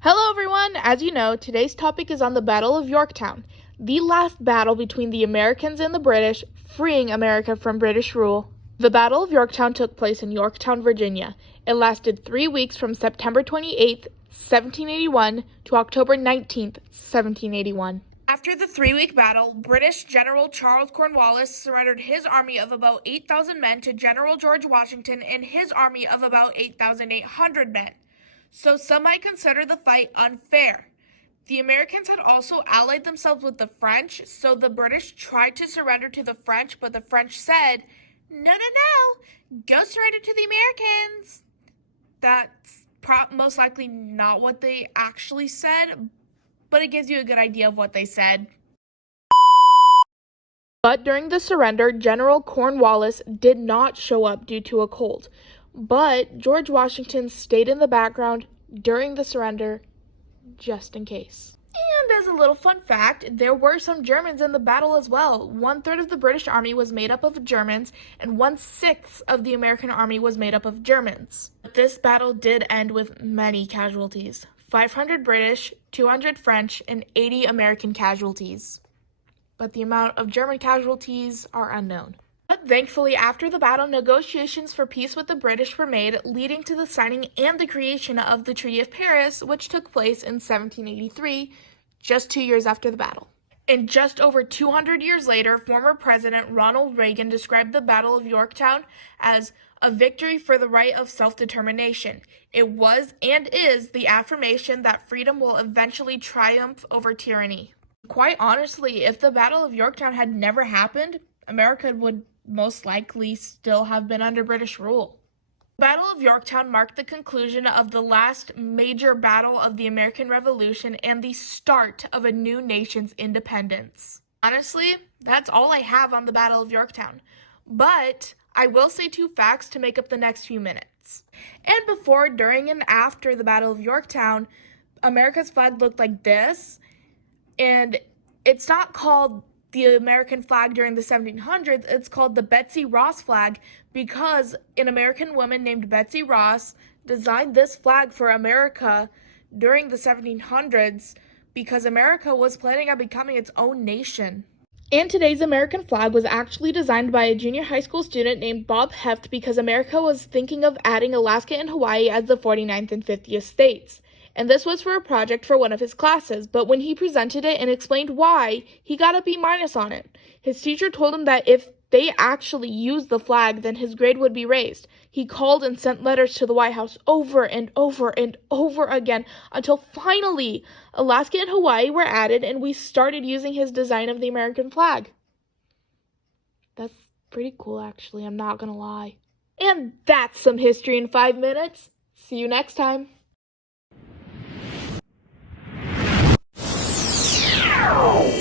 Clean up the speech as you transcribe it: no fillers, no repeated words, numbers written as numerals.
Hello everyone! As you know, today's topic is on the Battle of Yorktown, the last battle between the Americans and the British, freeing America from British rule. The Battle of Yorktown took place in Yorktown, Virginia. It lasted 3 weeks from September 28th, 1781 to October 19th, 1781. After the 3-week battle, British General Charles Cornwallis surrendered his army of about 8,000 men to General George Washington and his army of about 8,800 men. So some might consider the fight unfair. The Americans had also allied themselves with the French, so the British tried to surrender to the French, but the French said, no, go surrender to the Americans. That's most likely not what they actually said, but it gives you a good idea of what they said. But during the surrender, General Cornwallis did not show up due to a cold. But George Washington stayed in the background during the surrender, just in case. And as a little fun fact, there were some Germans in the battle as well. 1/3 of the British army was made up of Germans, and 1/6 of the American army was made up of Germans. This battle did end with many casualties. 500 British, 200 French, and 80 American casualties. But the amount of German casualties are unknown. But thankfully, after the battle, negotiations for peace with the British were made, leading to the signing and the creation of the Treaty of Paris, which took place in 1783, just 2 years after the battle. And just over 200 years later, former President Ronald Reagan described the Battle of Yorktown as a victory for the right of self-determination. It was and is the affirmation that freedom will eventually triumph over tyranny. Quite honestly, if the Battle of Yorktown had never happened, America would most likely still have been under British rule. The Battle of Yorktown marked the conclusion of the last major battle of the American Revolution and the start of a new nation's independence. Honestly, that's all I have on the Battle of Yorktown. But I will say 2 facts to make up the next few minutes. And before, during, and after the Battle of Yorktown, America's flag looked like this. And it's not called the American flag during the 1700s, it's called the Betsy Ross flag because an American woman named Betsy Ross designed this flag for America during the 1700s because America was planning on becoming its own nation. And today's American flag was actually designed by a junior high school student named Bob Heft because America was thinking of adding Alaska and Hawaii as the 49th and 50th states. And this was for a project for one of his classes, but when he presented it and explained why, he got a B- on it. His teacher told him that if they actually used the flag, then his grade would be raised. He called and sent letters to the White House over and over and over again until finally Alaska and Hawaii were added and we started using his design of the American flag. That's pretty cool, actually, I'm not gonna lie. And that's some history in 5 minutes. See you next time. Ow!